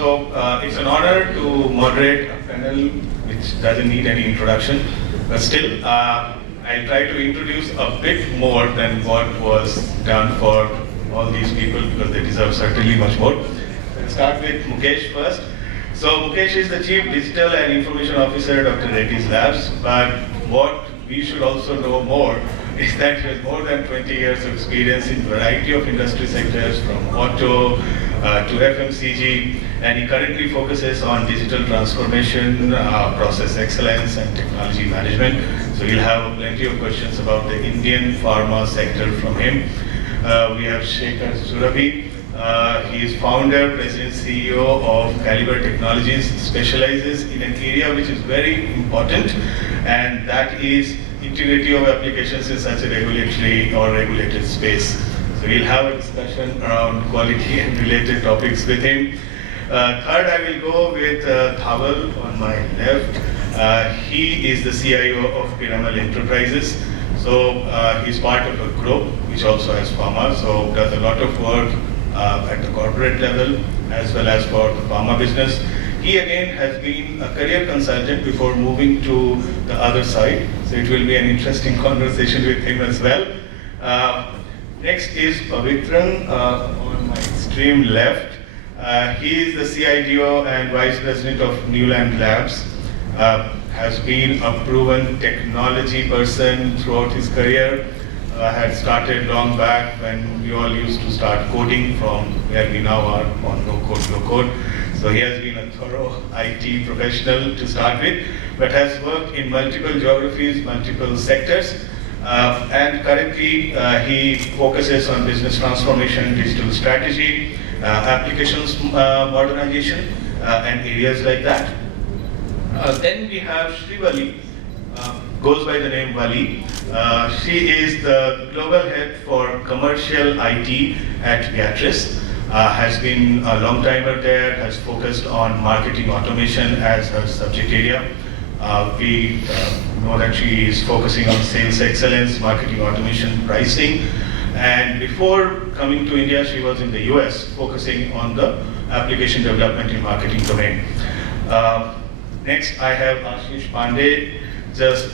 It's an honor to moderate a panel which doesn't need any introduction, but still, I'll try to introduce a bit more than what was done for all these people because they deserve certainly much more. I'll start with Mukesh first. So Mukesh is the Chief Digital and Information Officer at Dr. Reddy's Labs, but what we should also know more is that he has more than 20 years of experience in a variety of industry sectors from auto to FMCG, and he currently focuses on digital transformation, process excellence and technology management. So you'll have plenty of questions about the Indian pharma sector from him. We have Sekhar Surabhi. He is founder, president, CEO of Caliber Technologies, specializes in an area which is very important, and that is integrity of applications in such a regulatory or regulated space. So we'll have a discussion around quality and related topics with him. Third, I will go with Dhaval on my left. He is the CIO of Piramal Enterprises. So he's part of a group which also has pharma, so does a lot of work at the corporate level as well as for the pharma business. He again has been a career consultant before moving to the other side, so it will be an interesting conversation with him as well. Next is Pavithran on my extreme left. He is the CIDO and Vice President of Neuland Labs. Has been a proven technology person throughout his career. Had started long back when we all used to start coding from where we now are on no code, low code. So he has been a thorough IT professional to start with, but has worked in multiple geographies, multiple sectors. And currently he focuses on business transformation, digital strategy, applications modernization, and areas like that. Then we have Srivalli, goes by the name Vali. She is the global head for commercial IT at Viatris. Has been a long timer there, has focused on marketing automation as her subject area. We know that she is focusing on sales excellence, marketing automation, pricing. And before coming to India, she was in the US focusing on the application development in marketing domain. Next, I have Ashish Pandey, just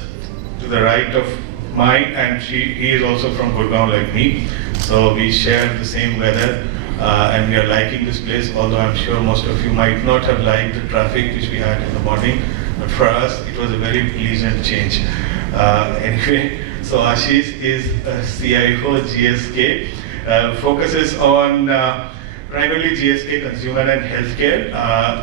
to the right of mine, and he is also from Gurgaon like me. So we share the same weather, and we are liking this place, although I'm sure most of you might not have liked the traffic which we had in the morning, but for us, it was a very pleasant change. Anyway, so Ashish is a CIO GSK, focuses on primarily GSK consumer and healthcare,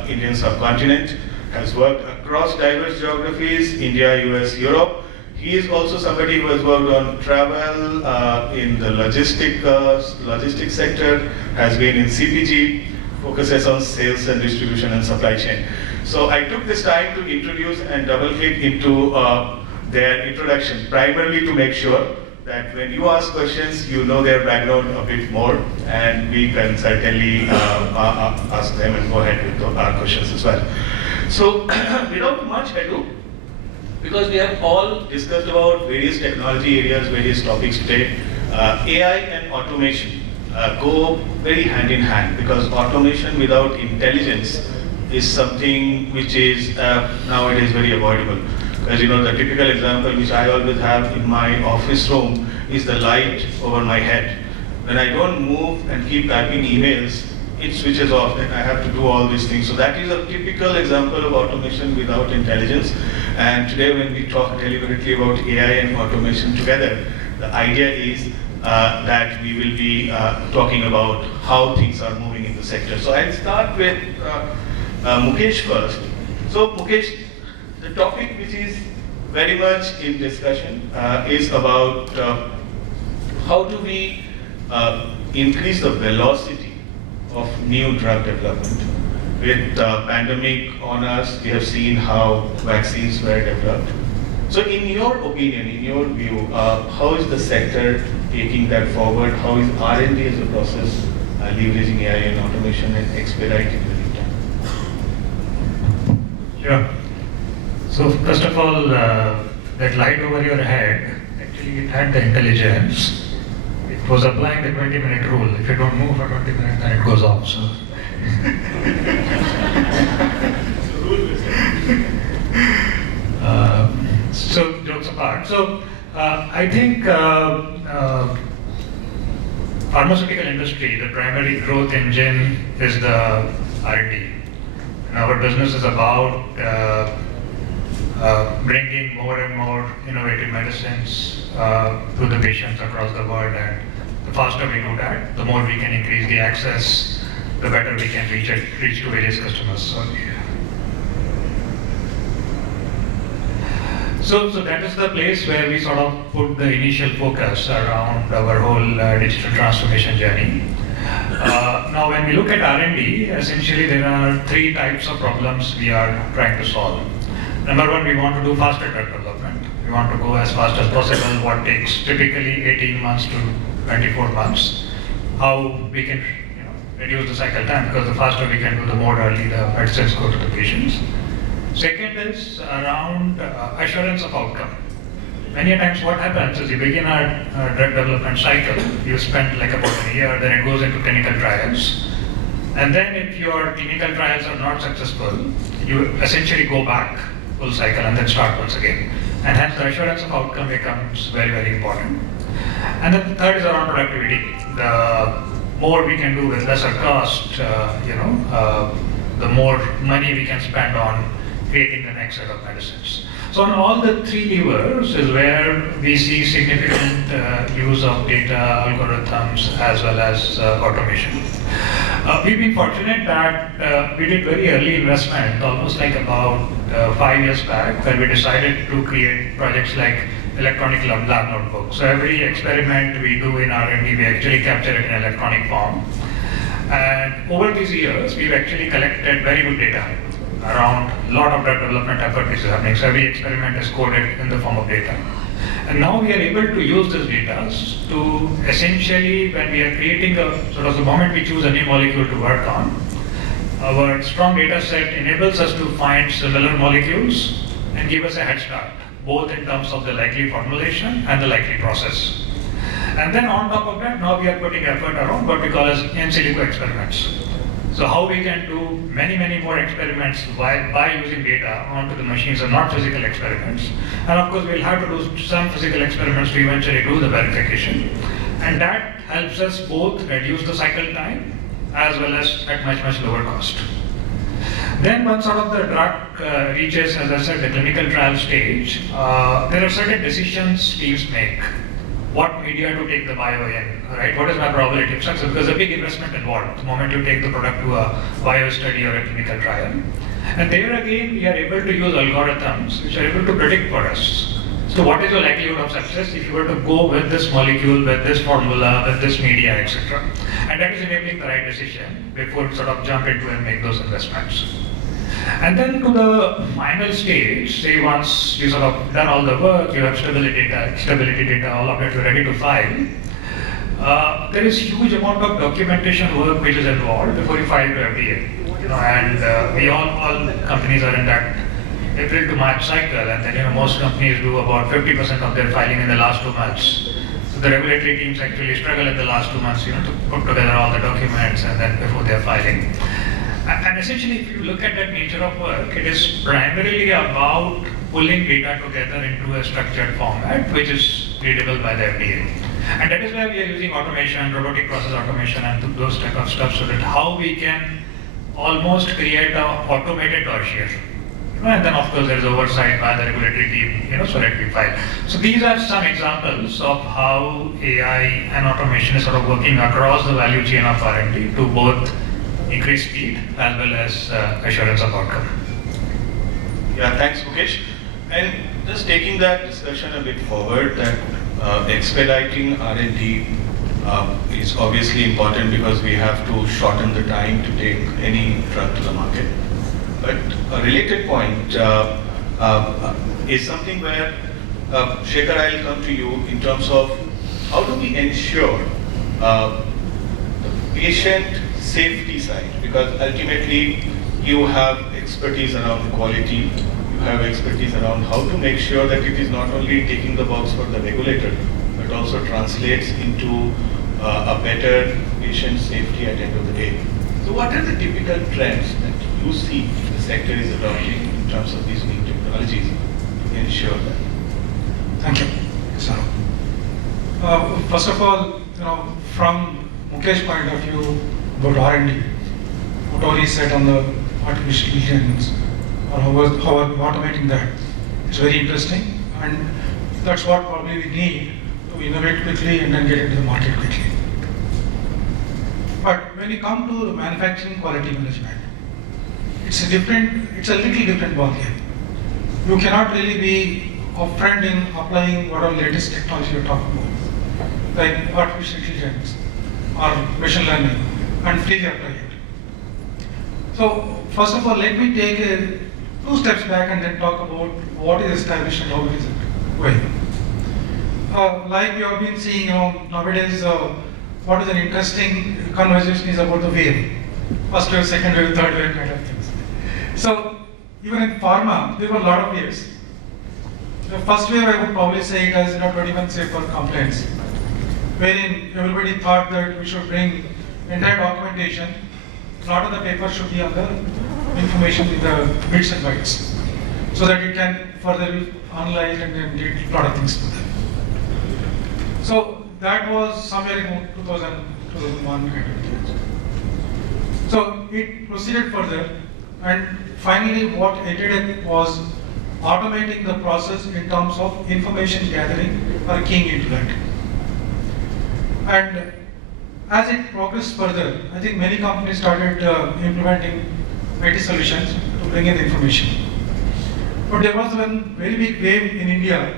Indian subcontinent, has worked across diverse geographies, India, US, Europe. He is also somebody who has worked on travel in the logistics sector, has been in CPG, focuses on sales and distribution and supply chain. So I took this time to introduce and double click into their introduction, primarily to make sure that when you ask questions, you know their background a bit more, and we can certainly ask them and go ahead with our questions as well. So without much ado, because we have all discussed about various technology areas, various topics today, AI and automation go very hand in hand, because automation without intelligence is something which is nowadays very avoidable. As you know, the typical example which I always have in my office room is the light over my head. When I don't move and keep typing emails, it switches off and I have to do all these things. So that is a typical example of automation without intelligence. And today when we talk deliberately about AI and automation together, the idea is that we will be talking about how things are moving in the sector. So I'll start with Mukesh first. So Mukesh, the topic which is very much in discussion is about how do we increase the velocity of new drug development. With the pandemic on us, we have seen how vaccines were developed. So in your opinion, in your view, how is the sector taking that forward? How is R&D as a process leveraging AI and automation and expediting the lead time? Sure. So first of all, that light over your head, actually it had the intelligence. It was applying the 20-minute rule. If you don't move for 20 minutes, then it goes off. So So jokes apart. So I think pharmaceutical industry, the primary growth engine is the R&D. And our business is about bringing more and more innovative medicines to the patients across the world. And the faster we do that, the more we can increase the access, the better we can reach to various customers. So that is the place where we sort of put the initial focus around our whole digital transformation journey. Now, when we look at R&D, essentially there are three types of problems we are trying to solve. Number one, we want to do faster drug development. We want to go as fast as possible, what takes typically 18 months to 24 months. How we can reduce the cycle time, because the faster we can do, the more early the medicines go to the patients. Second is around assurance of outcome. Many times what happens is you begin a drug development cycle, you spend like about a year, then it goes into clinical trials. And then if your clinical trials are not successful, you essentially go back full cycle and then start once again. And hence the assurance of outcome becomes very, very important. And then the third is around productivity. The more we can do with lesser cost, the more money we can spend on creating the next set of medicines. So on all the three levers is where we see significant use of data, algorithms, as well as automation. We've been fortunate that we did very early investment, almost like about 5 years back, where we decided to create projects like electronic lab notebooks. So every experiment we do in R&D, we actually capture it in electronic form. And over these years, we've actually collected very good data around a lot of drug development effort which is happening. So every experiment is coded in the form of data. And now we are able to use this data to essentially, when we are creating sort of the moment we choose a new molecule to work on, our strong data set enables us to find similar molecules and give us a head start, both in terms of the likely formulation and the likely process. And then on top of that, now we are putting effort around what we call as in silico experiments. So how we can do many, many more experiments by using data onto the machines and not physical experiments. And of course, we'll have to do some physical experiments to eventually do the verification. And that helps us both reduce the cycle time as well as at much, much lower cost. Then once sort of the drug reaches, as I said, the clinical trial stage, there are certain decisions teams make. What media to take the bio in, right? What is my probability of success? Because there's a big investment involved the moment you take the product to a bio study or a clinical trial. And there again, we are able to use algorithms which are able to predict for us. So what is your likelihood of success if you were to go with this molecule, with this formula, with this media, etc. And that is enabling the right decision before we sort of jump into and make those investments. And then to the final stage, say once you sort of done all the work, you have stability data, all of it, you're ready to file. There is huge amount of documentation work which is involved before you file to FDA. And we all companies are in that April to March cycle, and then most companies do about 50% of their filing in the last 2 months. So the regulatory teams actually struggle in the last 2 months, to put together all the documents and then before they are filing. And essentially, if you look at that nature of work, it is primarily about pulling data together into a structured format, which is readable by the FDA. And that is why we are using automation, robotic process automation, and those type of stuff, so that how we can almost create an automated dossier. And then, of course, there is oversight by the regulatory team, so that we file. So these are some examples of how AI and automation is sort of working across the value chain of R&D to both increase speed as well as assurance of outcome. Yeah, thanks, Mukesh. And just taking that discussion a bit forward, that expediting R&D is obviously important because we have to shorten the time to take any drug to the market. But a related point is something where, Sekhar, I'll come to you in terms of how do we ensure the patient safety side, because ultimately you have expertise around quality, you have expertise around how to make sure that it is not only taking the box for the regulator, but also translates into a better patient safety at the end of the day. So So what are the typical trends that you see the sector is adopting in terms of these new technologies to ensure that? Thank you, Saurabh. First of all, from Mukesh point of view about R&D, what he said on the artificial intelligence or how we're automating that, it's very interesting, and that's what probably we need to innovate quickly and then get into the market quickly. But when you come to the manufacturing quality management, it's a little different ballgame. You cannot really be upfront in applying whatever latest technology you're talking about, like artificial intelligence or machine learning, and freely apply it. So first of all, let me take two steps back and then talk about what is established and how it is going. Like we have been seeing, nowadays, what is an interesting conversation is about the wave. First wave, second wave, third wave kind of things. So even in pharma, there were a lot of waves. The first wave, I would probably say it as 21 safer complaints, wherein everybody thought that we should bring entire documentation. A lot of the paper should be on the information in the bits and bytes, so that it can further be analyzed and then did a lot of things with them. So that was somewhere in 2001 kind of thing. So it proceeded further, and finally what it did was automating the process in terms of information gathering or keying into that. And as it progressed further, I think many companies started implementing IT solutions to bring in information. But there was one very big wave in India.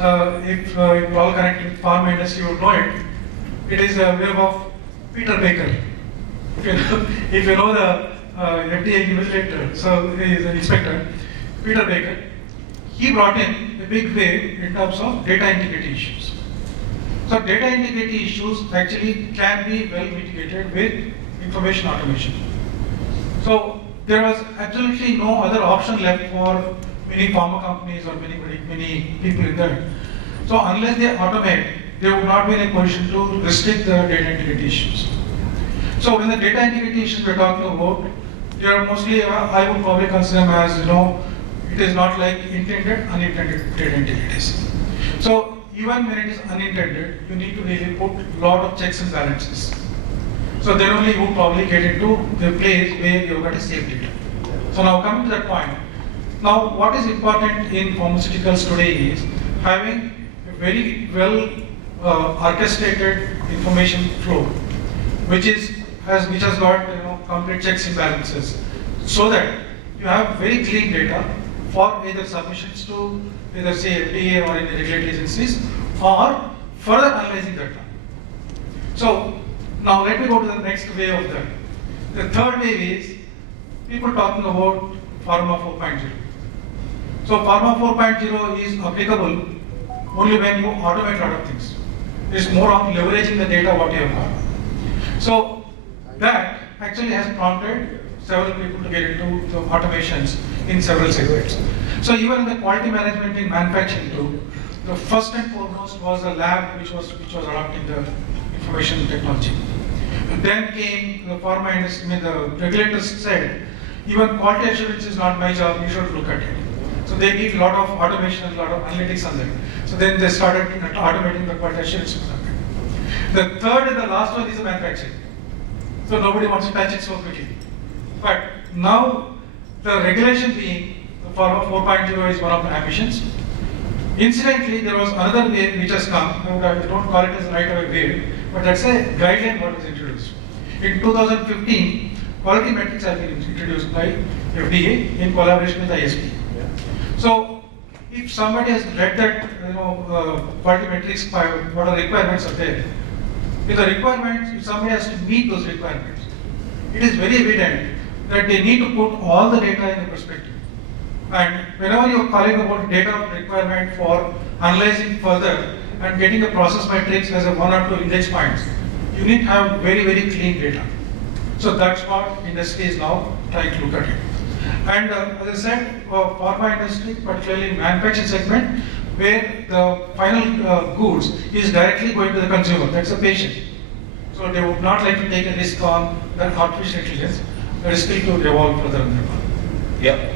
If you all connect with pharma industry, you would know it. It is a wave of Peter Baker. If you know the FDA investigator, so he is an inspector, Peter Baker. He brought in a big wave in terms of data integrity issues. So data integrity issues actually can be well mitigated with information automation. So there was absolutely no other option left for many pharma companies or many people in there. So unless they automate, they would not be in a position to restrict the data integrity issues. So when the data integrity issues we're talking about, they are mostly, I would probably consider them as, it is not like intended, unintended data integrities. So even when it is unintended, you need to really put a lot of checks and balances. So then only you would probably get into the place where you've got a safe data. So now coming to that point, now what is important in pharmaceuticals today is having a very well orchestrated information flow, which has got complete checks and balances, so that you have very clean data for either submissions to either say FDA or any regulatory agencies, or further analyzing data. So now let me go to the next wave of that. The third wave is people talking about Pharma 4.0. So Pharma 4.0 is applicable only when you automate a lot of things. It's more on leveraging the data what you have got. So that actually has prompted several people to get into the automations in several segments. So even in the quality management in manufacturing too, the first and foremost was the lab which was adopting the information technology. And then came the pharma industry, the regulators said, even quality assurance is not my job, you should look at it. So they need a lot of automation and a lot of analytics on that. So then they started automating the quality assurance. The third and the last one is the manufacturing. So nobody wants to touch it so quickly. But now the regulation being the Pharma 4.0 is one of the ambitions. Incidentally, there was another wave which has come. I don't call it as a right away wave, but that's a guideline what is introduced. In 2015, quality metrics have been introduced by FDA in collaboration with ISP. So if somebody has read that, quality metrics, what are the requirements are there. If somebody has to meet those requirements, it is very evident that they need to put all the data in the perspective. And whenever you are calling about data requirement for analyzing further and getting a process metrics as a one or two index points, you need to have very, very clean data. So that's what industry is now trying to look at it. And as I said, pharma industry, particularly manufacturing segment, where the final goods is directly going to the consumer, that's the patient. So they would not like to take a risk on that artificial intelligence. The risk will evolve further and further. Yeah.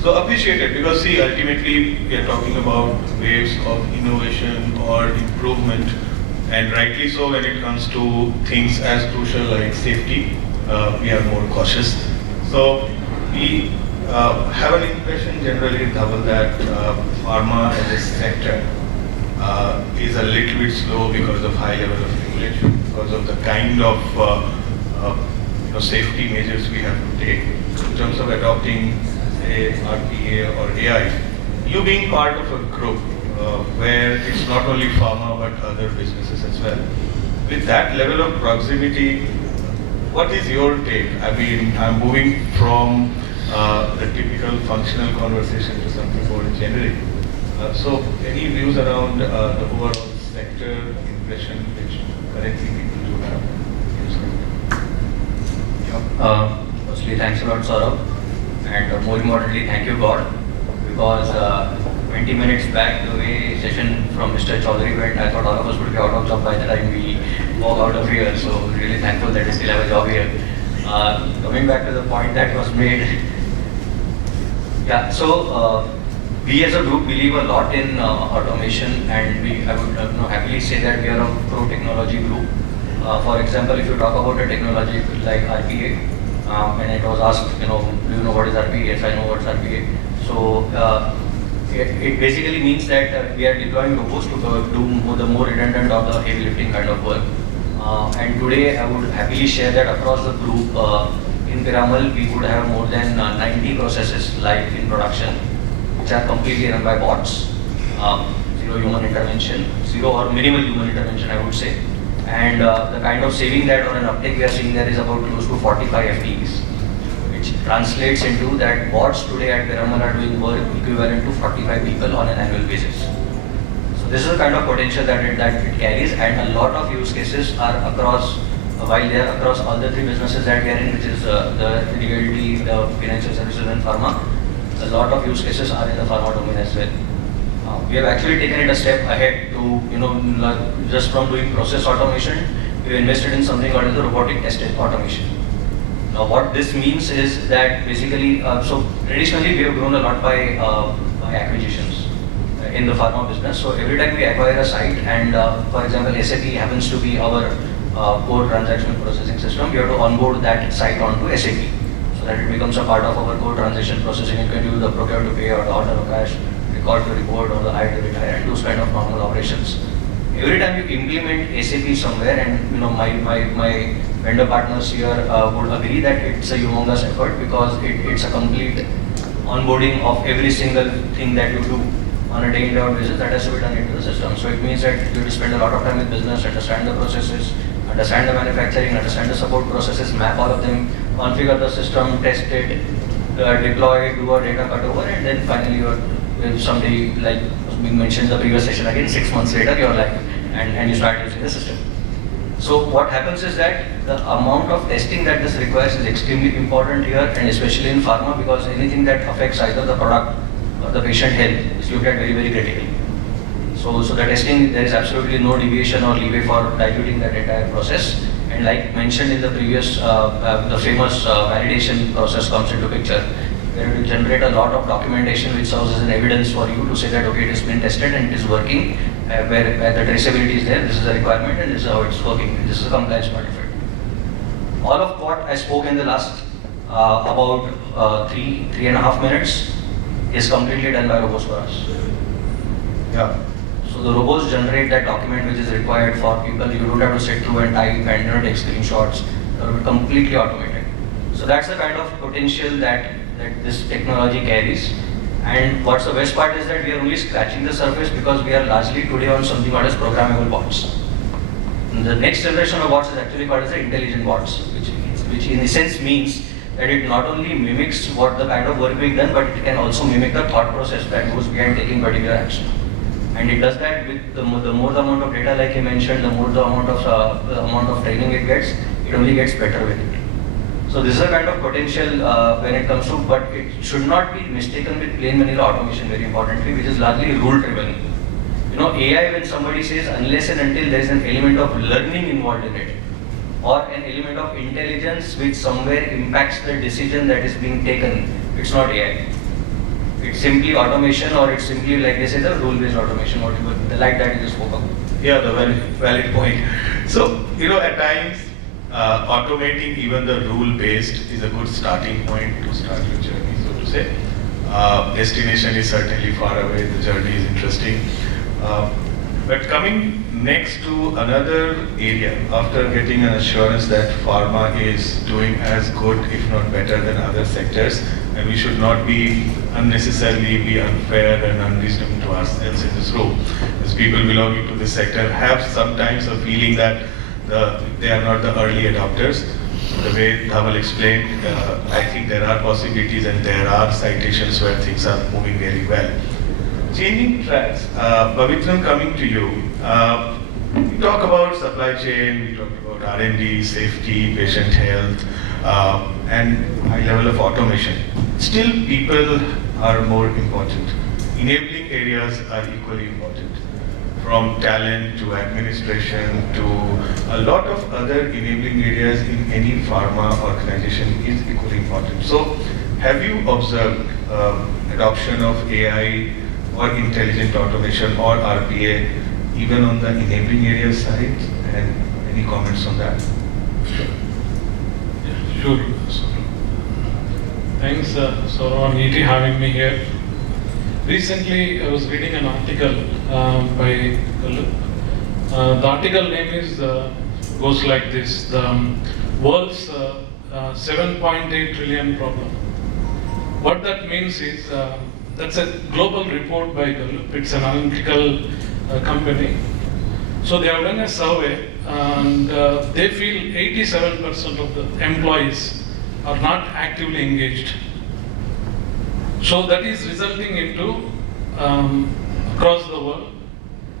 So appreciate it, because see, ultimately we are talking about waves of innovation or improvement, and rightly so when it comes to things as crucial like safety, we are more cautious. So we have an impression generally, Dhaval, that pharma as a sector is a little bit slow because of high level of regulation, because of the kind of safety measures we have to take in terms of adopting, say, RPA or AI. You being part of a group where it's not only pharma but other businesses as well. With that level of proximity, what is your take? I mean, I'm moving from the typical functional conversation to something more generic. So, any views around the overall sector impression which currently people do have? Firstly, thanks a lot, Saurabh, and more importantly, thank you, God, because 20 minutes back, the way session from Mr. Chaudhary went, I thought all of us would be out of job by the time we walk out of here. So, really thankful that we still have a job here. Coming back to the point that was made, yeah. So, we as a group believe a lot in automation, and I would happily say that we are a pro-technology group. For example, if you talk about a technology like RPA, when it was asked, do you know what is RPA? Yes, I know what's RPA. So it basically means that we are deploying robots to do the more redundant or the heavy lifting kind of work. And today, I would happily share that across the group, in Piramal, we would have more than 90 processes live in production, which are completely run by bots. Zero human intervention, zero or minimal human intervention, I would say. And the kind of saving that on an uptake we are seeing there is about close to 45 FTEs, which translates into that bots today at Piramal are doing work equivalent to 45 people on an annual basis. So this is the kind of potential that it carries, and a lot of use cases are across, while they are across all the three businesses that we are in, which is the realty, the financial services and pharma. A lot of use cases are in the pharma domain as well. We have actually taken it a step ahead to, just from doing process automation, we invested in something called the robotic test automation. Now, what this means is that basically, so traditionally we have grown a lot by acquisitions in the pharma business. So every time we acquire a site, and for example, SAP happens to be our core transaction processing system, we have to onboard that site onto SAP, so that it becomes a part of our core transaction processing. It can do the procure to pay or the order to cash, record to report, or the hire to retire, and those kind of normal operations. Every time you implement SAP somewhere, and my vendor partners here would agree that it's a humongous effort, because it's a complete onboarding of every single thing that you do on a day-in day-out basis that has to be done into the system. So it means that you have to spend a lot of time with business, understand the processes, understand the manufacturing, understand the support processes, map all of them, configure the system, test it, deploy it, do a data cutover, and then finally if somebody, like we mentioned in the previous session again, 6 months later you're live and you start using the system. So what happens is that the amount of testing that this requires is extremely important here, and especially in pharma, because anything that affects either the product or the patient health is looked at very, very critically. So the testing, there is absolutely no deviation or leeway for diluting that entire process. And like mentioned in the previous, the famous validation process comes into picture, where it will generate a lot of documentation which serves as an evidence for you to say that okay, it has been tested and it is working, where the traceability is there, this is a requirement and this is how it's working, this is a compliance part of it. All of what I spoke in the last about 3.5 minutes is completely done by robots for us. Yeah. So the robots generate that document which is required for people. You don't have to sit through and type and take screenshots. They're completely automated. So that's the kind of potential that this technology carries. And what's the best part is that we are only scratching the surface, because we are largely today on something called as programmable bots. And the next generation of bots is actually called as the intelligent bots, which in a sense means that it not only mimics what the kind of work being done, but it can also mimic the thought process that goes behind taking particular action. And it does that with the more the amount of data, like you mentioned, the more the amount of training it gets, it only gets better with it. So this is a kind of potential when it comes to, but it should not be mistaken with plain vanilla automation, very importantly, which is largely rule driven. AI, when somebody says, unless and until there is an element of learning involved in it, or an element of intelligence which somewhere impacts the decision that is being taken, it's not AI. It's simply automation, or it's simply, like they say, the rule-based automation, whatever, like that you spoke of. Yeah, the valid point. So, at times, automating even the rule-based is a good starting point to start your journey, so to say. Destination is certainly far away, the journey is interesting. But coming next to another area, after getting an assurance that pharma is doing as good, if not better than other sectors, and we should not be unnecessarily be unfair and unreasonable to ourselves in this room, as people belonging to this sector have sometimes a feeling that they are not the early adopters. The way Dhaval explained, I think there are possibilities and there are citations where things are moving very well. Changing tracks, Pavithran, coming to you, we talk about supply chain, we talk about R&D, safety, patient health, and high level of automation. Still, people are more important. Enabling areas are equally important. From talent to administration to a lot of other enabling areas in any pharma organization is equally important. So, have you observed adoption of AI or intelligent automation or RPA even on the enabling area side? And any comments on that? Sure. Thanks, Saurabh and ET having me here. Recently, I was reading an article by the article name is goes like this: the world's 7.8 trillion problem. What that means is that's a global report by Gallup. It's an analytical company. So they have done a survey, and they feel 87% of the employees are not actively engaged. So that is resulting into across the world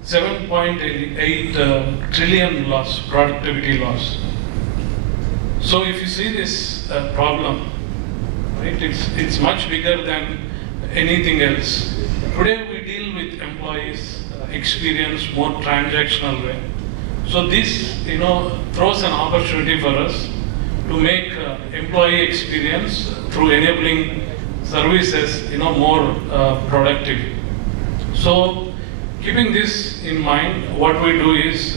7.8 trillion loss, productivity loss. So if you see this problem, right, it's much bigger than anything else. Today we deal with employees experience more transactional way. So this throws an opportunity for us to make employee experience through enabling services more productive. So keeping this in mind, what we do is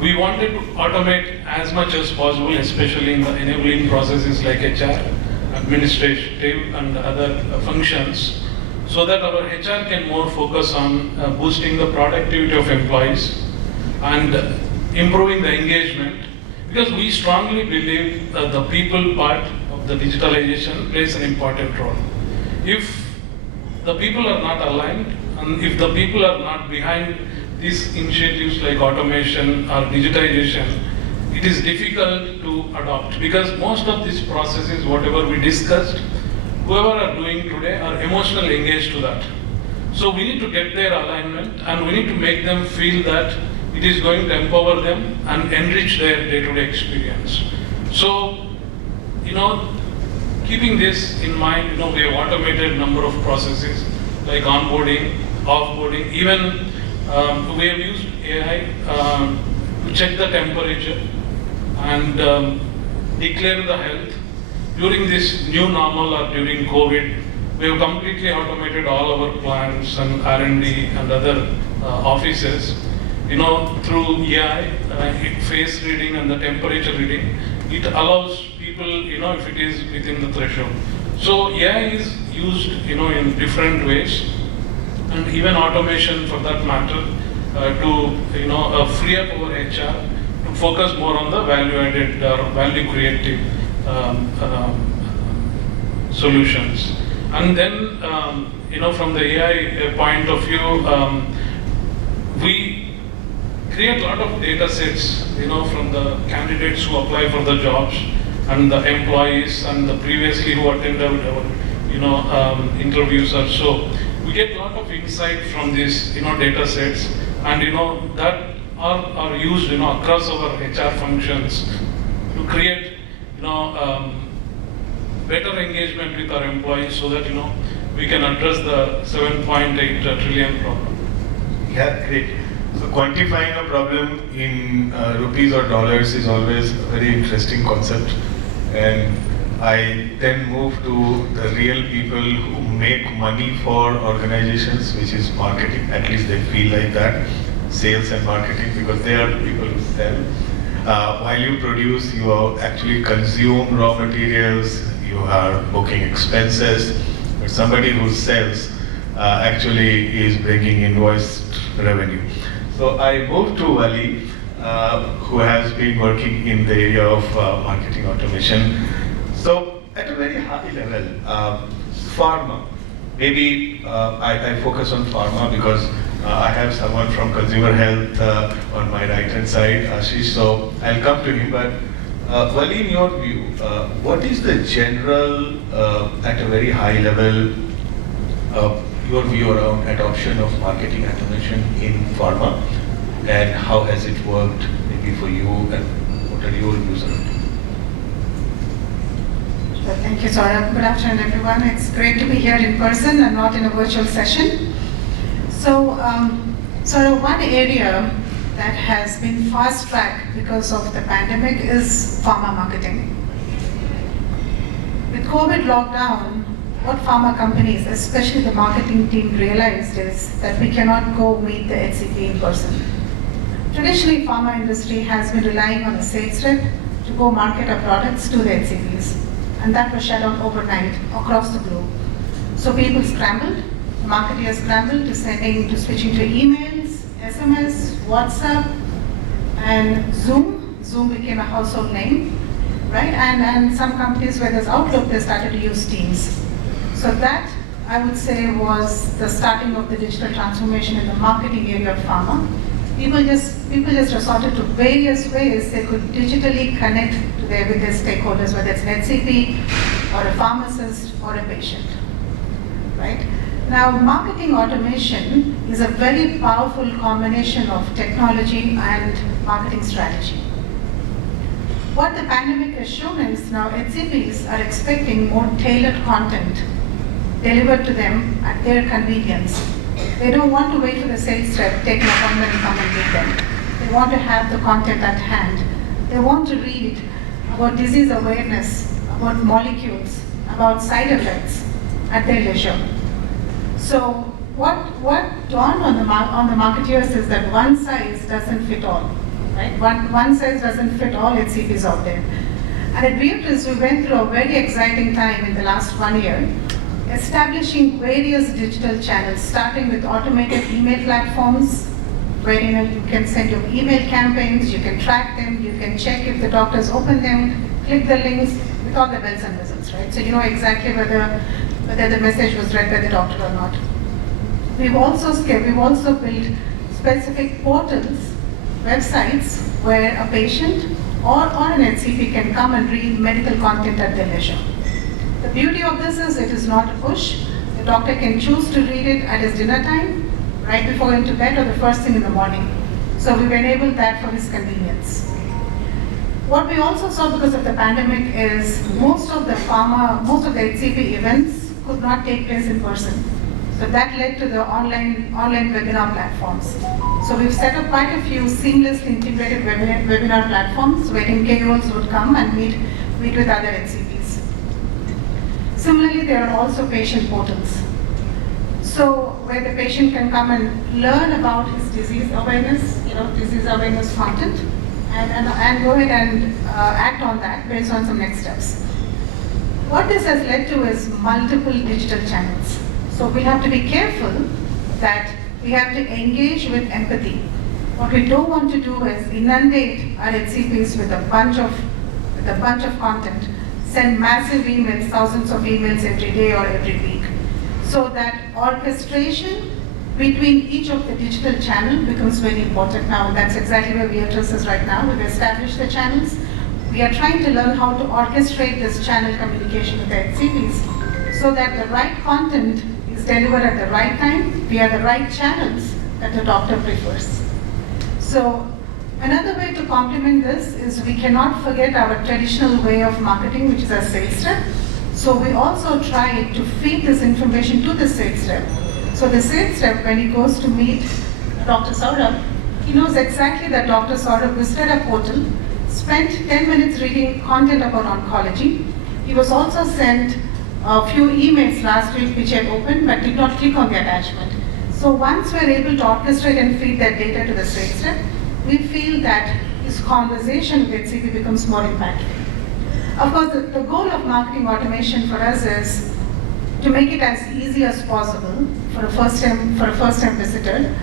we wanted to automate as much as possible, especially in the enabling processes like HR, administrative and other functions, so that our HR can more focus on boosting the productivity of employees and improving the engagement, because we strongly believe the people part of the digitalization plays an important role. If the people are not aligned and if the people are not behind these initiatives like automation or digitization, it is difficult to adopt, because most of these processes, whatever we discussed, whoever are doing today are emotionally engaged to that. So we need to get their alignment and we need to make them feel that it is going to empower them and enrich their day-to-day experience. So, keeping this in mind, we have automated number of processes like onboarding, offboarding, even we have used AI to check the temperature and declare the health. During this new normal or during COVID, we have completely automated all our plants and R&D and other offices. Through AI, face reading and the temperature reading, it allows people, if it is within the threshold. So AI is used, in different ways, and even automation for that matter, to, free up our HR to focus more on the value-added or value-creative solutions. And then, from the AI point of view, we create a lot of data sets, from the candidates who apply for the jobs and the employees and the previously who attended our, interviews or so. We get a lot of insight from these, data sets, and that are used, across our HR functions to create, better engagement with our employees, so that we can address the 7.8 trillion problem. Yeah, great. So So quantifying a problem in rupees or dollars is always a very interesting concept. And I then move to the real people who make money for organizations, which is marketing. At least they feel like that. Sales and marketing, because they are the people who sell. While you produce, you actually consume raw materials, you are booking expenses, but somebody who sells actually is bringing invoiced revenue. So I moved to Wali, who has been working in the area of marketing automation. So at a very high level, pharma, maybe I focus on pharma because I have someone from consumer health on my right hand side, Ashish, so I'll come to him. But Wali, in your view, what is the general, at a very high level, your view around adoption of marketing automation in pharma, and how has it worked maybe for you, and what are your views on it? Thank you, Saurabh. Good afternoon, everyone. It's great to be here in person and not in a virtual session. So, one area that has been fast-tracked because of the pandemic is pharma marketing. With COVID lockdown, what pharma companies, especially the marketing team, realized is that we cannot go meet the HCP in person. Traditionally, pharma industry has been relying on a sales rep to go market our products to the HCPs, and that was shut down overnight across the globe. So people scrambled. Marketers scrambled to switching to emails, SMS, WhatsApp, and Zoom. Zoom became a household name, right? And some companies where there's Outlook, they started to use Teams. So that, I would say, was the starting of the digital transformation in the marketing area of pharma. People just resorted to various ways they could digitally connect with their stakeholders, whether it's an HCP or a pharmacist or a patient, right? Now, marketing automation is a very powerful combination of technology and marketing strategy. What the pandemic has shown is now HCPs are expecting more tailored content delivered to them at their convenience. They don't want to wait for the sales rep, take an appointment and come and meet them. They want to have the content at hand. They want to read about disease awareness, about molecules, about side effects at their leisure. So what dawned on the marketeers is that one size doesn't fit all, right? One size doesn't fit all HCPs out there. And at Viatris, we went through a very exciting time in the last 1 year, establishing various digital channels, starting with automated email platforms, where you can send your email campaigns, you can track them, you can check if the doctors open them, click the links, with all the bells and whistles, right? So you know exactly whether the message was read by the doctor or not. We've also built specific portals, websites, where a patient or an HCP can come and read medical content at their leisure. The beauty of this is it is not a push. The doctor can choose to read it at his dinner time, right before going to bed, or the first thing in the morning. So we've enabled that for his convenience. What we also saw because of the pandemic is most of the HCP events could not take place in person. So that led to the online webinar platforms. So we've set up quite a few seamlessly integrated webinar platforms wherein KOLs would come and meet with other HCPs. Similarly, there are also patient portals. So where the patient can come and learn about his disease awareness content, and go ahead and act on that based on some next steps. What this has led to is multiple digital channels. So we have to be careful that we have to engage with empathy. What we don't want to do is inundate our HCPs with a bunch of content, send massive emails, thousands of emails every day or every week. So that orchestration between each of the digital channel becomes very important now. That's exactly where Viatris is right now. We've established the channels. We are trying to learn how to orchestrate this channel communication with the HCPs so that the right content is delivered at the right time via the right channels that the doctor prefers. So another way to complement this is we cannot forget our traditional way of marketing, which is our sales rep. So we also try to feed this information to the sales rep. So the sales rep, when he goes to meet Dr. Saurabh, He knows exactly that Dr. Saurabh visited a portal, spent 10 minutes reading content about oncology. He was also sent a few emails last week which had opened but did not click on the attachment. So once we're able to orchestrate and feed that data to the sales rep, we feel that his conversation with HCP becomes more impactful. Of course, the goal of marketing automation for us is to make it as easy as possible for a first-time visitor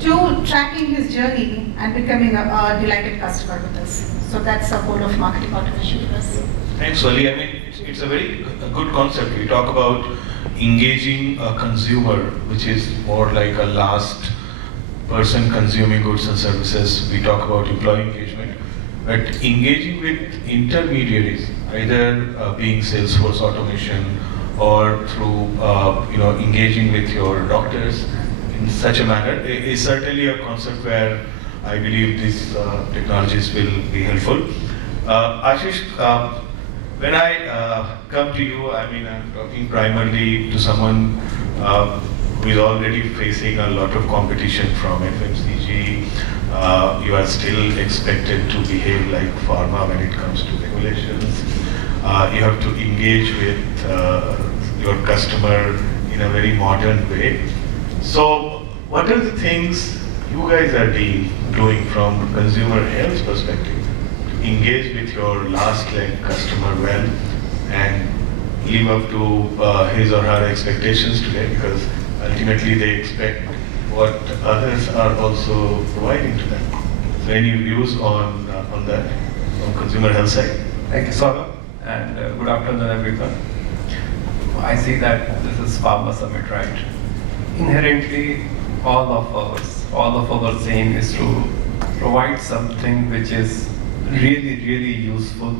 to tracking his journey and becoming a delighted customer with us. So that's the goal of marketing automation for us. Thanks, Wally. I mean, it's a very good concept. We talk about engaging a consumer, which is more like a last person consuming goods and services. We talk about employee engagement, but engaging with intermediaries, either being Salesforce automation or through engaging with your doctors in such a manner is certainly a concept where I believe these technologies will be helpful. Ashish, when I come to you, I mean, I'm talking primarily to someone who is already facing a lot of competition from FMCG. You are still expected to behave like pharma when it comes to regulations. You have to engage with your customer in a very modern way. So, what are the things you guys are doing from consumer health perspective to engage with your last leg customer well and live up to his or her expectations today, because ultimately they expect what others are also providing to them. So any views on that, on consumer health side? Thank you, Saurabh, and good afternoon, everyone. I see that this is Pharma Summit, right? Inherently, all of our aim is to provide something which is really, really useful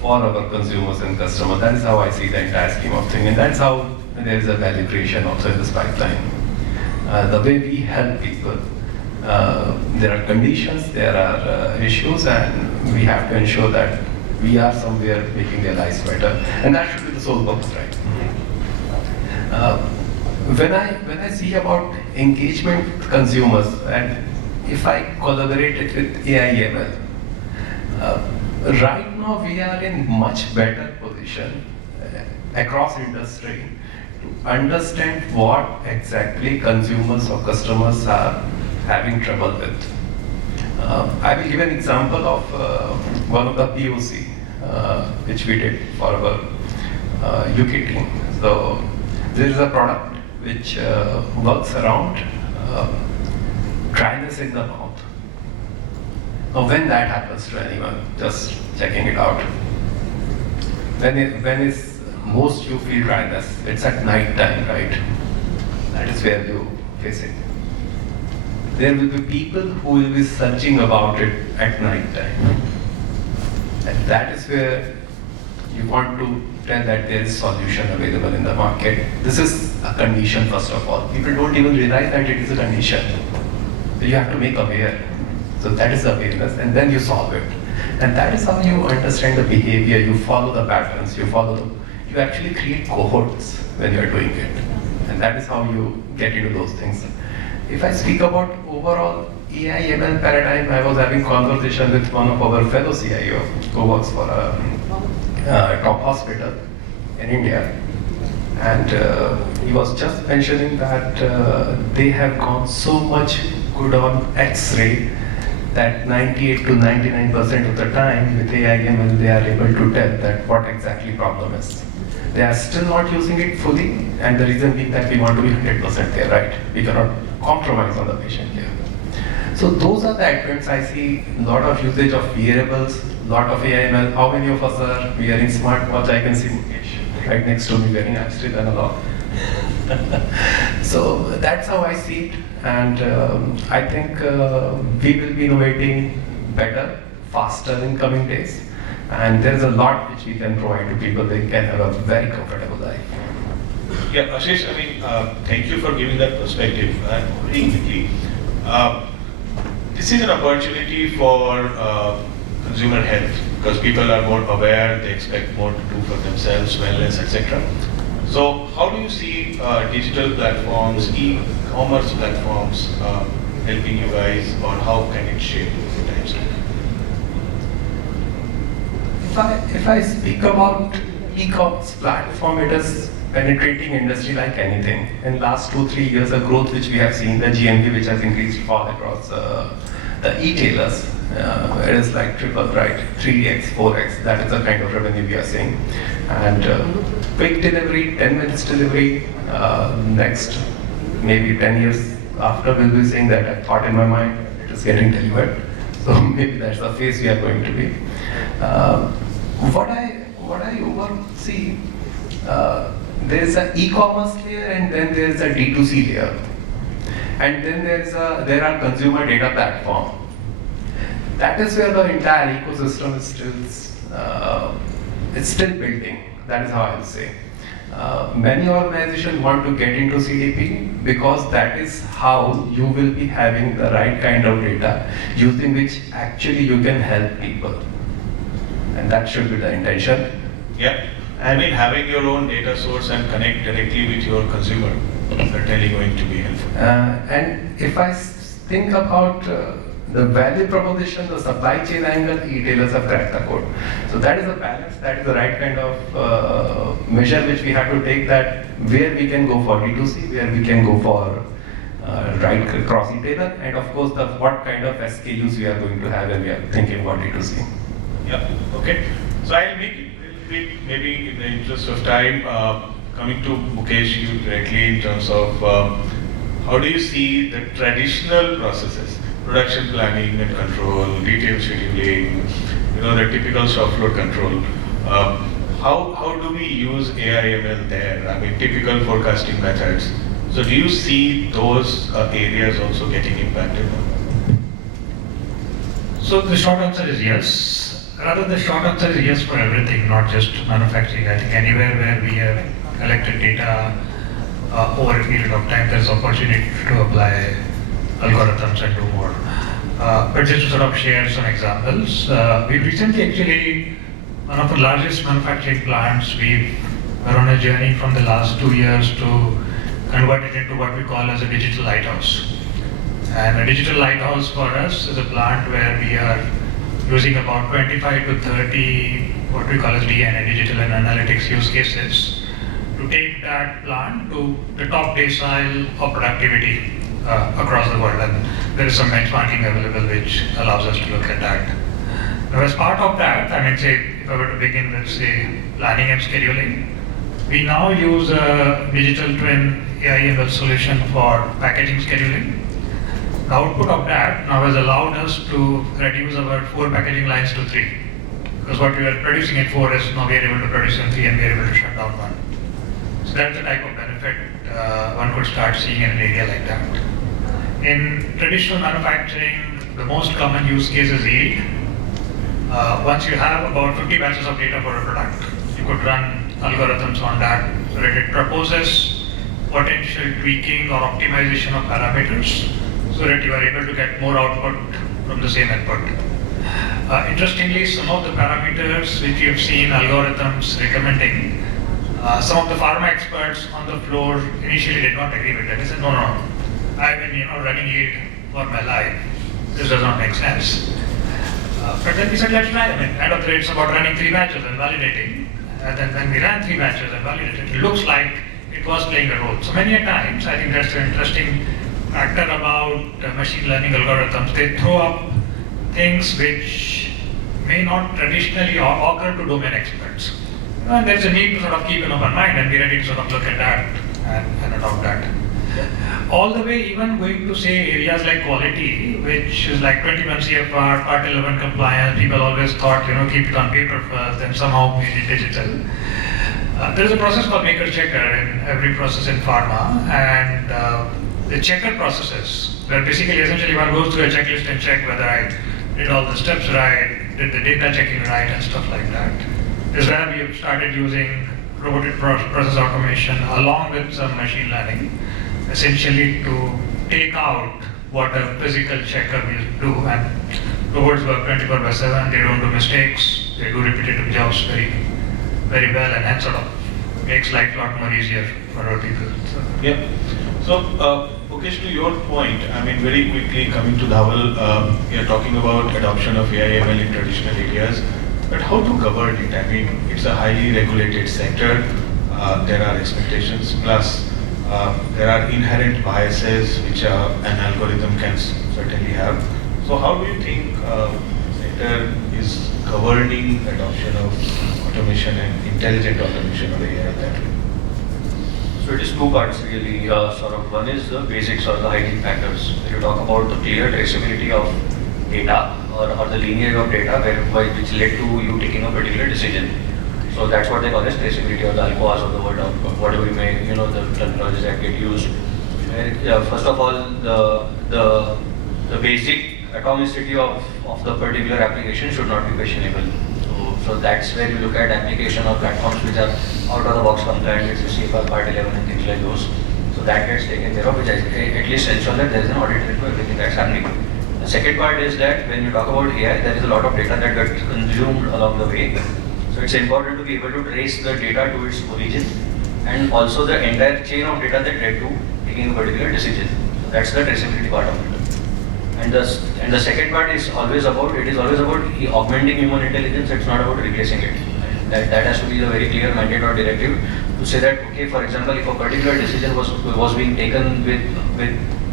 for our consumers and customers. That is how I see the entire scheme of things, and that's how there is a value creation also in this pipeline. The way we help people, there are conditions, there are issues, and we have to ensure that we are somewhere making their lives better, and that should be the sole purpose, right? When I see about engagement with consumers, and if I collaborate it with AI/ML, right now we are in much better position across industry to understand what exactly consumers or customers are having trouble with. I will give an example of one of the POC which we did for our UK team. So there is a product which works around dryness in the mouth. Now when that happens to anyone, just checking it out, when is most you feel dryness? It's at night time, right? That is where you face it. There will be people who will be searching about it at night time. And that is where you want to tell that there is solution available in the market. This is a condition, first of all. People don't even realize that it is a condition. So you have to make aware. So that is the awareness, and then you solve it. And that is how you understand the behavior, you follow the patterns, you actually create cohorts when you are doing it. And that is how you get into those things. If I speak about overall AI/ML paradigm, I was having conversation with one of our fellow CIO who works for a top hospital in India, and he was just mentioning that they have gone so much good on X-ray that 98 to 99% of the time with AI/ML they are able to tell that what exactly problem is. They are still not using it fully, and the reason being that we want to be 100% there, right? We cannot compromise on the patient here. So those are the advents. I see a lot of usage of wearables, lot of AI/ML. How many of us are wearing smartwatch? I can see Mukesh right next to me wearing. I'm still analog. So that's how I see it, and I think we will be innovating better, faster in coming days. And there's a lot which we can provide to people. They can have a very comfortable life. Yeah, Ashish, I mean, thank you for giving that perspective. Very quickly, this is an opportunity for consumer health, because people are more aware, they expect more to do for themselves, wellness, etc. So how do you see digital platforms, e-commerce platforms helping you guys, or how can it shape the times? If I speak about e-commerce platform, it is penetrating industry like anything. In last 2-3 years, the growth which we have seen, the GMV which has increased all across the e-tailers, it is like triple, right? 3x, 4x, that is the kind of revenue we are seeing. And quick delivery, 10 minutes delivery, next maybe 10 years after we'll be saying that I thought in my mind, it is getting delivered. So maybe that's the phase we are going to be. What I oversee, there is an e-commerce layer and then there is a D2C layer. And then there are consumer data platform. That is where the entire ecosystem is still building. That is how I will say. Many organizations want to get into CDP because that is how you will be having the right kind of data using which actually you can help people. And that should be the intention. Yeah, I mean, having your own data source and connect directly with your consumer is certainly going to be helpful. And if I think about the value proposition, the supply chain angle, retailers have cracked the code. So that is a balance, that is the right kind of measure which we have to take, that where we can go for D2C, where we can go for right cross retailer, and of course what kind of SKUs we are going to have when we are thinking about D2C. Yeah, okay. So I'll make it maybe in the interest of time, coming to Mukesh, you directly in terms of how do you see the traditional processes, production planning and control, detailed scheduling, the typical shop floor control. How do we use AI/ML there? I mean, typical forecasting methods. So do you see those areas also getting impacted? So the short answer is yes. Rather, the short answer is yes for everything, not just manufacturing. I think anywhere where we have collected data over a period of time, there's opportunity to apply algorithms and do more. But just to sort of share some examples, we recently actually, one of the largest manufacturing plants, we were on a journey from the last 2 years to convert it into what we call as a digital lighthouse. And a digital lighthouse for us is a plant where we are using about 25 to 30 what we call as DNA, digital and analytics use cases, to take that plant to the top decile of productivity across the world. And there is some benchmarking available which allows us to look at that. Now, as part of that, I mean, say, if I were to begin with, say, planning and scheduling, we now use a digital twin AI/ML solution for packaging scheduling. The output of that now has allowed us to reduce our 4 packaging lines to 3. Because what we were producing in 4 is now we are able to produce in 3 and we are able to shut down 1. So that's the type of benefit one could start seeing in an area like that. In traditional manufacturing, the most common use case is yield. Once you have about 50 batches of data for a product, you could run algorithms on that so that it proposes potential tweaking or optimization of parameters so that you are able to get more output from the same input. Interestingly, some of the parameters which you have seen algorithms recommending, some of the pharma experts on the floor initially did not agree with that. They said, no, I've been running yield for my life. This does not make sense. But then we said, let's try. I mean, end of the day, it's about running 3 batches and validating. And then when we ran 3 batches and validated, it looks like it was playing a role. So many a times, I think that's an interesting factor about machine learning algorithms. They throw up things which may not traditionally occur to domain experts. And there's a need to sort of keep an open mind and be ready to sort of look at that and adopt that. All the way even going to say areas like quality, which is like 21 CFR, Part 11 compliance, people always thought, keep it on paper first, then somehow made it digital. There is a process called maker checker in every process in pharma, and the checker processes, where basically essentially one goes through a checklist and check whether I did all the steps right, did the data checking right, and stuff like that. Is where we have started using robotic process automation along with some machine learning, essentially to take out what a physical checker will do. And robots work 24/7, they don't do mistakes, they do repetitive jobs very, very well, and hence sort of makes life a lot more easier for our people. So. Yeah. So, Mukesh, to your point, I mean, very quickly coming to Dhaval, we are talking about adoption of AI/ML in traditional areas, but how to govern it? I mean, it's a highly regulated sector. There are expectations, plus there are inherent biases which an algorithm can certainly have. So, how do you think sector is governing adoption of automation and intelligent automation or AI that way? So it is two parts really, sort of. One is the basics or the hygiene factors. When you talk about the clear traceability of data or the lineage of data which led to you taking a particular decision. So that's what they call as traceability, or the alcoas of the word, of whatever you may, the terminologies that get used. First of all, the basic atomicity of the particular application should not be questionable. So that's where you look at application or platforms which are out of the box compliant with CFR Part 11 and things like those. So that gets taken care of, which at least ensure that there is an audit to everything that's happening. The second part is that when you talk about AI, there is a lot of data that gets consumed along the way. So it's important to be able to trace the data to its origin and also the entire chain of data that led to taking a particular decision. So that's the traceability part of it. And the second part is always about augmenting human intelligence. It's not about replacing it. That has to be a very clear mandate or directive to say that, okay, for example, if a particular decision was being taken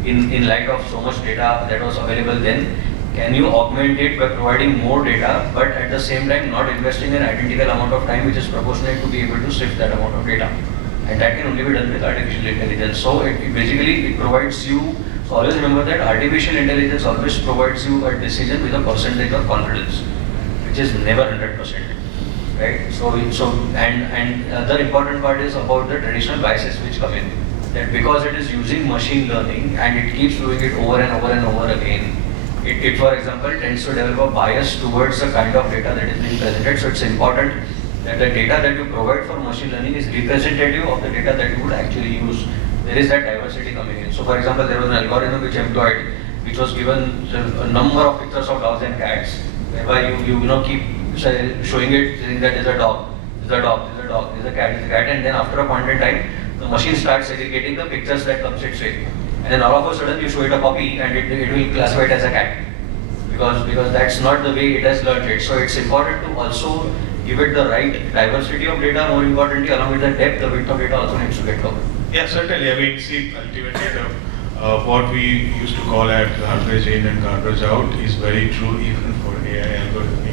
in light of so much data that was available, then can you augment it by providing more data, but at the same time not investing an identical amount of time which is proportionate to be able to sift that amount of data, and that can only be done with artificial intelligence. So it provides you. So always remember that artificial intelligence always provides you a decision with a percentage of confidence, which is never 100%, right? So and other important part is about the traditional biases which come in. That because it is using machine learning and it keeps doing it over and over and over again, it for example tends to develop a bias towards the kind of data that is being presented. So it's important that the data that you provide for machine learning is representative of the data that you would actually use. There is that diversity coming in. So for example, there was an algorithm which employed, which was given a number of pictures of dogs and cats, whereby you keep showing it, saying that is a dog, is a dog, is a dog, is a cat, and then after a point in time, the machine starts segregating the pictures that comes its way. And then all of a sudden you show it a puppy and it will classify it as a cat. Because that's not the way it has learned it. So it's important to also give it the right diversity of data, more importantly, along with the depth, the width of data also needs to get covered. Yeah, certainly. I mean, see, ultimately, what we used to call as garbage in and garbage out is very true even for AI algorithmic.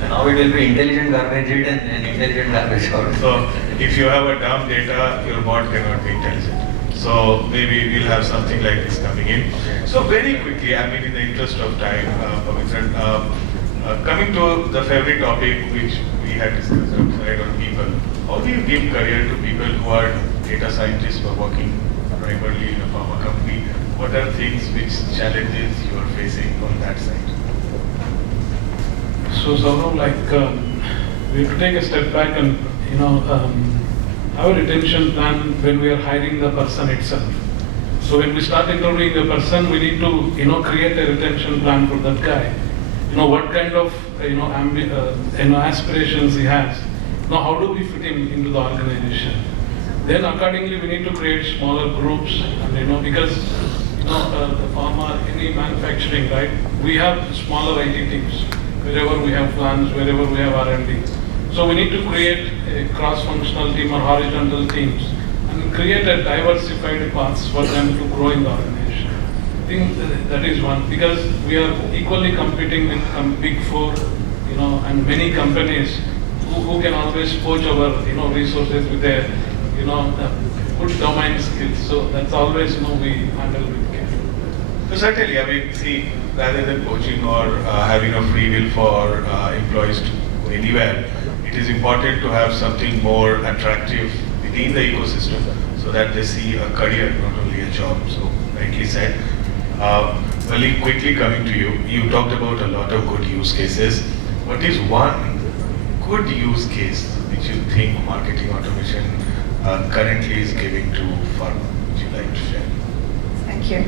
And now it will be intelligent garbage in and intelligent garbage out. So, if you have a dumb data, your bot cannot be intelligent. So, maybe we'll have something like this coming in. So, very quickly, I mean, in the interest of time, Pavithran, coming to the favorite topic which we had discussed outside on people, how do you give career to people who are data scientists who are working primarily in a pharma company? What are things which challenges you are facing on that side? So Saurabh, we have to take a step back and have a retention plan when we are hiring the person itself. So when we start interviewing the person, we need to create a retention plan for that guy. What kind of aspirations he has. How do we fit him into the organization? Then accordingly we need to create smaller groups, and because the pharma, any manufacturing, right? We have smaller IT teams wherever we have plans, wherever we have R&D. So we need to create a cross-functional team or horizontal teams and create a diversified paths for them to grow in the organization. I think that is one, because we are equally competing with Big Four, and many companies who can always poach our resources with their good domain skills. So that's always we handle with care. So certainly, I mean, see, rather than poaching or having a free will for employees to go anywhere, it is important to have something more attractive within the ecosystem so that they see a career, not only a job. So rightly said. Very quickly coming to you, you talked about a lot of good use cases. What is one good use case which you think marketing automation currently is giving to pharma? Would you like to share? Thank you.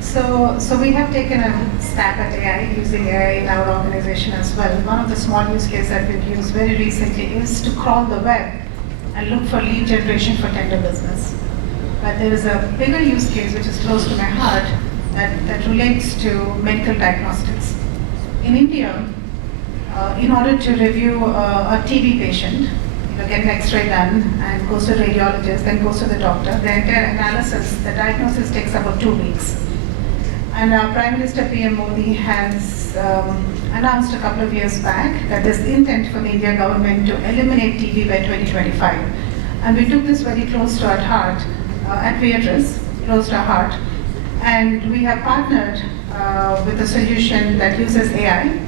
So we have taken a stab at AI, using AI in our organization as well. One of the small use cases that we've used very recently is to crawl the web and look for lead generation for tender business. but there is a bigger use case which is close to my heart that relates to medical diagnostics. In India, in order to review a TB patient, get an X-ray done and goes to the radiologist, then goes to the doctor, the entire analysis, the diagnosis takes about 2 weeks. And our Prime Minister PM Modi has announced a couple of years back that there's intent for the Indian government to eliminate TB by 2025. And we took this very close to our heart at Viatris, close to our heart. And we have partnered with a solution that uses AI.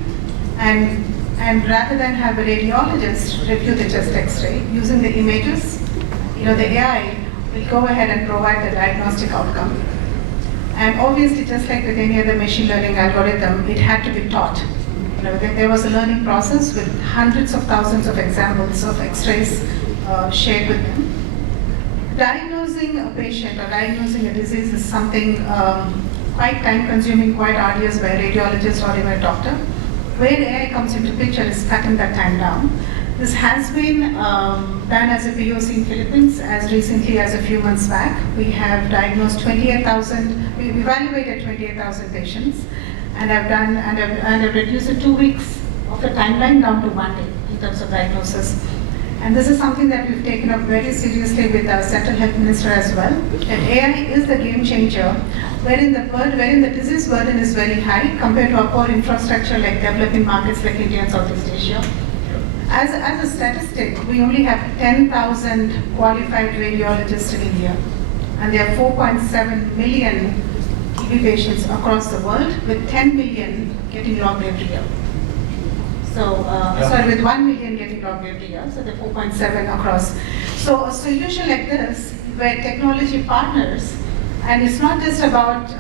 And rather than have a radiologist review the chest X-ray, using the images, the AI will go ahead and provide the diagnostic outcome. And obviously, just like with any other machine learning algorithm, it had to be taught. There was a learning process with hundreds of thousands of examples of X-rays shared with them. Diagnosing a patient or diagnosing a disease is something quite time-consuming, quite arduous by a radiologist or even a doctor. Where AI comes into picture is cutting that time down. This has been done as a POC in Philippines as recently as a few months back. We have diagnosed 28,000, we evaluated 28,000 patients and have reduced the 2 weeks of the timeline down to 1 day in terms of diagnosis. And this is something that we've taken up very seriously with our Central Health Minister as well. That AI is the game changer, wherein the disease burden is very high compared to our poor infrastructure like developing markets like India and Southeast Asia. As a statistic, we only have 10,000 qualified radiologists in India, and there are 4.7 million TB patients across the world, with 10 million getting logged every year. So, with 1 million getting logged every year, so the 4.7 across. So a solution like this, where technology partners, and it's not just about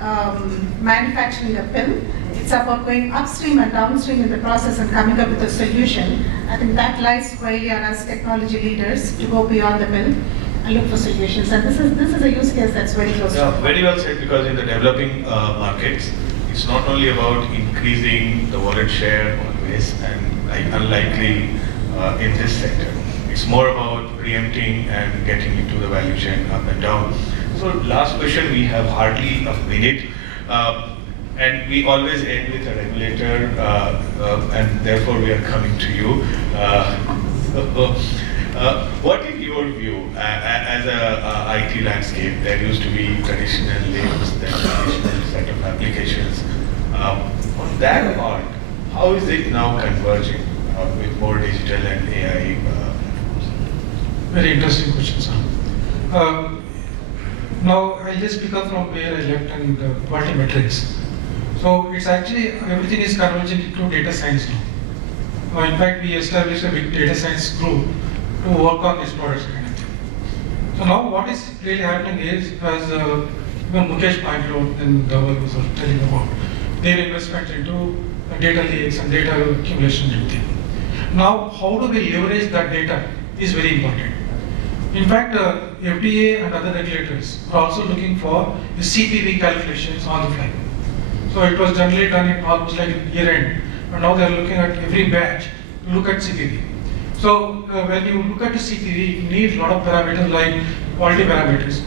manufacturing a pill, it's about going upstream and downstream in the process and coming up with a solution. I think that lies squarely on us technology leaders to go beyond the pill and look for solutions. And this is a use case that's very close to very well said, because in the developing markets, it's not only about increasing the wallet share always and unlikely in this sector. It's more about preempting and getting into the value chain up and down. So last question, we have hardly a minute. And we always end with a regulator, and therefore we are coming to you. What is your view as a IT landscape? There used to be traditional labs, then traditional set of applications. On that part, how is it now converging with more digital and AI? Very interesting question, sir. Now I'll just pick up from where I left and quality metrics. So it's actually, everything is converging into data science now. In fact, we established a big data science group to work on these products kind of thing. So now what is really happening is, as even Mukesh pointed out and Dhaval was telling about, their investment into data lakes and data accumulation and everything. Now, how do we leverage that data is very important. In fact, FDA and other regulators are also looking for the CPV calculations on the fly. So it was generally done in almost like year end, and now they are looking at every batch to look at CPV. So when you look at the CPV, you need a lot of parameters like quality parameters,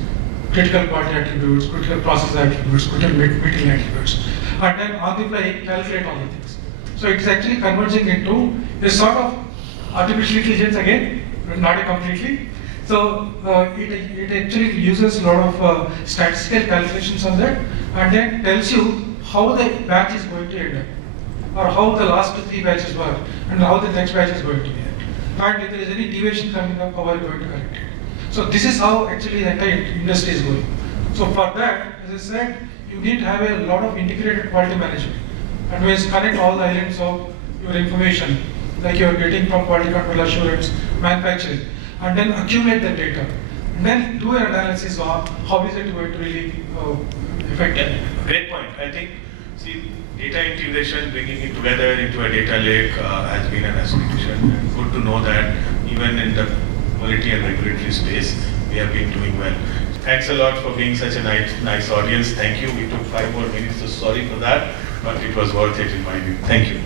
critical quality attributes, critical process attributes, critical material attributes, and then on the fly calculate all the things. So it's actually converging into a sort of artificial intelligence again, not a completely. So it actually uses a lot of statistical calculations on that, and then tells you how the batch is going to end up, or how the last 3 batches were, and how the next batch is going to be. And if there is any deviation coming up, how are you going to correct it? So this is how actually the entire industry is going. So for that, as I said, you need to have a lot of integrated quality management, and we connect all the elements of your information, like you are getting from quality control assurance, manufacturing, and then accumulate the data, and then do an analysis on how is it going to really affect it. Great point. I think, data integration, bringing it together into a data lake has been an aspiration. And good to know that even in the quality and regulatory space, we have been doing well. Thanks a lot for being such a nice audience. Thank you. We took 5 more minutes, so sorry for that, but it was worth it in my view. Thank you.